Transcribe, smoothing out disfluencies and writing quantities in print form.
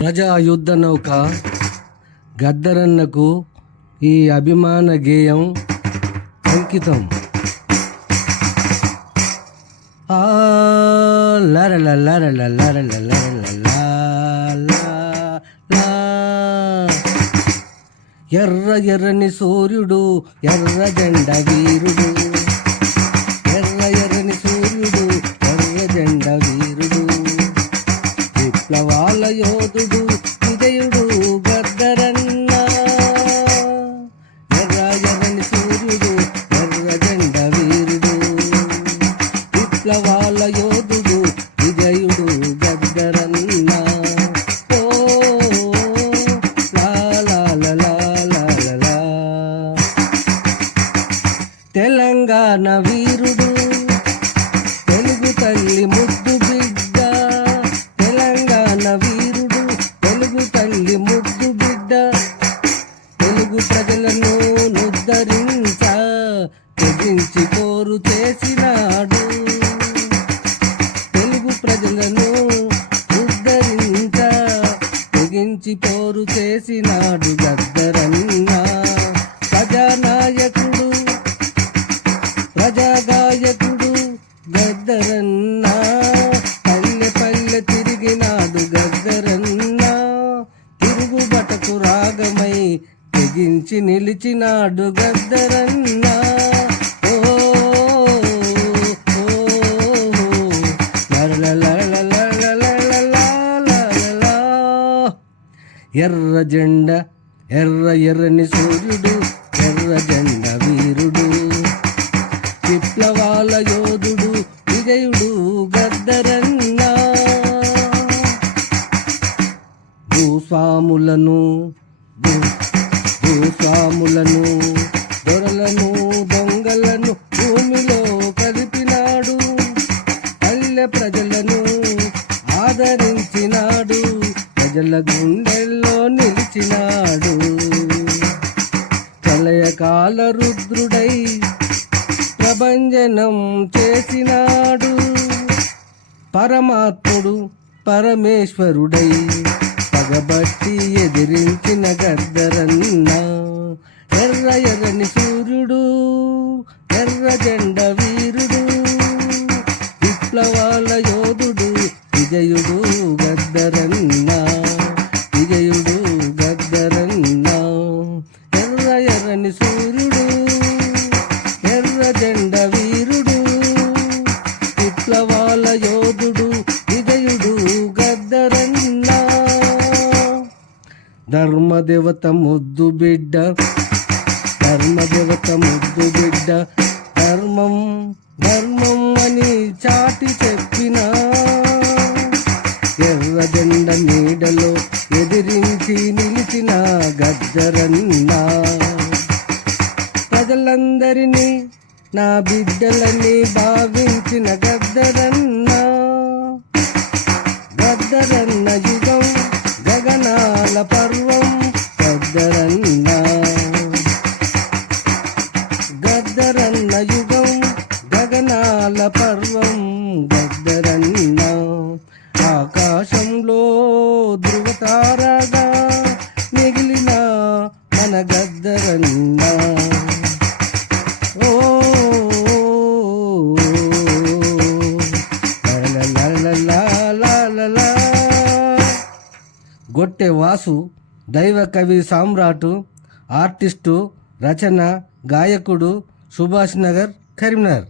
ప్రజా యుద్ధ నౌక గద్దరన్నకు ఈ అభిమాన గేయం అంకితం. ఎర్ర ఎర్రని సూర్యుడు ఎర్ర జెండ వీరుడు, ఎర్ర ఎర్రని సూర్యుడు ఎర్ర జెండ వీరుడు, విప్లవాల యోధుడు విజయుడు గద్దరన్న. ఎర్ర ఎర్రని సూర్యుడు ఎర్ర జెండ వీరుడు, విప్లవాల యోధుడు విజయుడు గద్దరన్న. తెలంగాణ వీరుడు తెలుగు తల్లి ముద్దు బిడ్డ, తెలంగాణ వీరుడు తెలుగు తల్లి ముద్దు బిడ్డ, తెలుగు ప్రజలను నుద్ధరించ తెగించి పోరు చేసినాడు, తెలుగు ప్రజలను ఉద్ధరించ తెగించి పోరు చేసినాడు గద్దరన్న. ప్రజానాయకుడు ప్రజాగాయకుడు గద్దరన్న, పల్లె పల్లె తిరిగినాడు గద్దరన్న, తిరుగుబటకు రాగమై తెగించి నిలిచినాడు గద్దరన్న. ఎర్ర జెండ ఎర్ర ఎర్రని సూర్యుడు ఎర్ర జెండ వీరుడు, విప్లవాల యోధుడు విజయుడు గద్దరన్న. భూస్వాములను దొరలను దొంగలను భూమిలో కలిపినాడు, పల్లె ప్రజలను ఆదరించినాడు, ప్రజల గుండెల్లో నిలిచినాడు. ప్రళయకాల రుద్రుడై ప్రభంజనం చేసినాడు, పరమాత్ముడు పరమేశ్వరుడై పగబట్టి ఎదిరించిన గద్దరన్న. ఎర్ర ఎర్రని సూర్యుడు ఎర్ర జెండ వీరుడు, విప్లవాల యోధుడు విజయుడు గద్దరన్న, విజయుడు గద్దరన్న. ఎర్ర ఎర్రని సూర్యుడు ఎర్ర జెండ వీరుడు, విప్లవాల యోధుడు విజయుడు గద్దరన్న. ధర్మదేవత ముద్దు బిడ్డ, ధర్మదేవత ముద్దు బిడ్డ, ధర్మం ధర్మం అని చాటి చెప్పిన, ఎర్ర జెండ నీడలో ఎదిరించి నిలిచిన గద్దరన్న. ప్రజలందరినీ నా బిడ్డలని భావించిన గద్దరన్న. గద్దరన్న యుగం గగనాల పర్వం గద్దరన్న, గద్దరన్న యుగం గగనాల పర్వం గద్దరన్న. ఆకాశంలో ధృవతారగా మిగిలిన మన గద్దరన్న. గొట్టె వాసు దైవ కవి సామ్రాటు, ఆర్టిస్టు, రచన, గాయకుడు, సుభాష్ నగర్, కరీంనగర్.